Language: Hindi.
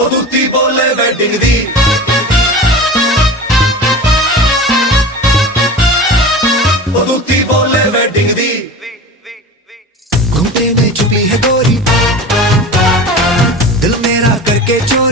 ओ दूती बोले वेडिंग दी, ओ दूती बोले वेडिंग दी। घूमते में छुपी है गोरी, दिल मेरा करके चोरी।